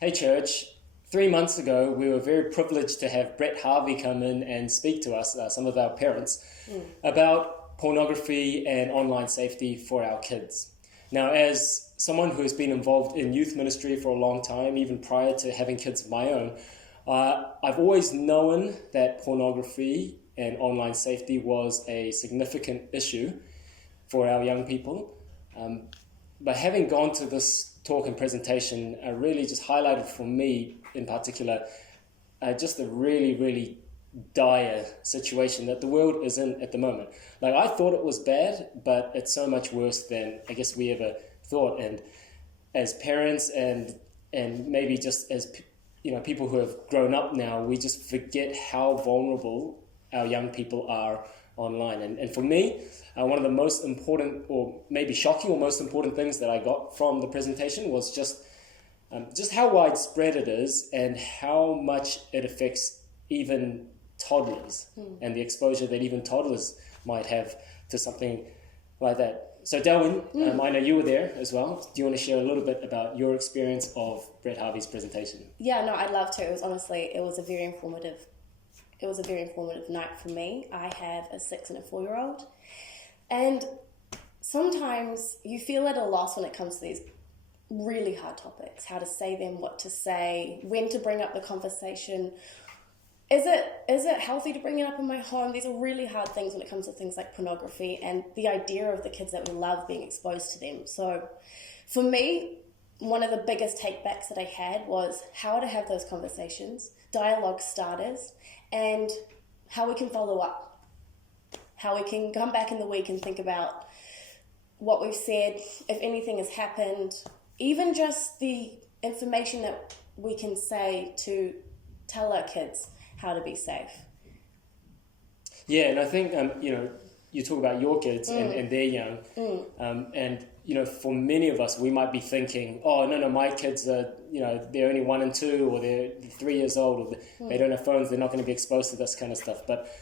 Hey church, 3 months ago we were very privileged to have Brett Harvey come in and speak to us, some of our parents, about pornography and online safety for our kids. Now, as someone who has been involved in youth ministry for a long time, even prior to having kids of my own, I've always known that pornography and online safety was a significant issue for our young people. But having gone to this talk and presentation, really just highlighted for me in particular just a really, really dire situation that the world is in at the moment. Like, I thought it was bad, but it's so much worse than I guess we ever thought. And as parents and maybe just as people who have grown up now, we just forget how vulnerable our young people are online. And for me, one of the most important, or maybe shocking or most important things that I got from the presentation was just how widespread it is and how much it affects even toddlers and the exposure that even toddlers might have to something like that. So Delwyn, I know you were there as well. Do you want to share a little bit about your experience of Brett Harvey's presentation? Yeah, no, I'd love to. It was a very informative night for me. I have a 6 and a 4-year-old, and sometimes you feel at a loss when it comes to these really hard topics, how to say them, what to say, when to bring up the conversation. Is it healthy to bring it up in my home? These are really hard things when it comes to things like pornography and the idea of the kids that we love being exposed to them. So for me, one of the biggest takebacks that I had was how to have those conversations, dialogue starters, and how we can follow up, how we can come back in the week and think about what we've said, if anything has happened, even just the information that we can say to tell our kids how to be safe. Yeah, and I think, you talk about your kids and they're young, and, for many of us, we might be thinking, oh, no, my kids are, they're only 1 and 2, or they're 3 years old, or they don't have phones, they're not going to be exposed to this kind of stuff. But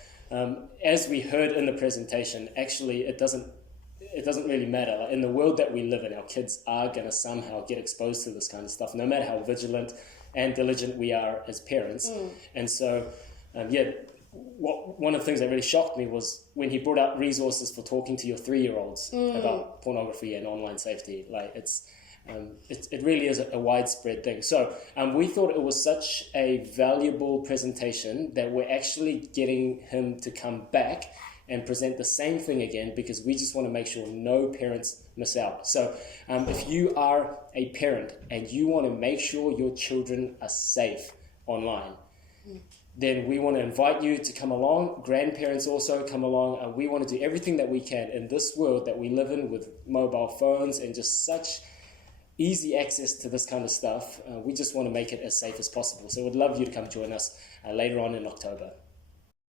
as we heard in the presentation, actually, it doesn't really matter. Like, in the world that we live in, our kids are going to somehow get exposed to this kind of stuff, no matter how vigilant and diligent we are as parents. And so, one of the things that really shocked me was when he brought out resources for talking to your 3-year-olds about pornography and online safety. Like, it really is a widespread thing. So we thought it was such a valuable presentation that we're actually getting him to come back and present the same thing again, because we just want to make sure no parents miss out. So if you are a parent and you want to make sure your children are safe online, then we want to invite you to come along. Grandparents also come along. We want to do everything that we can in this world that we live in with mobile phones and just such easy access to this kind of stuff. We just want to make it as safe as possible. So we'd love you to come join us later on in October.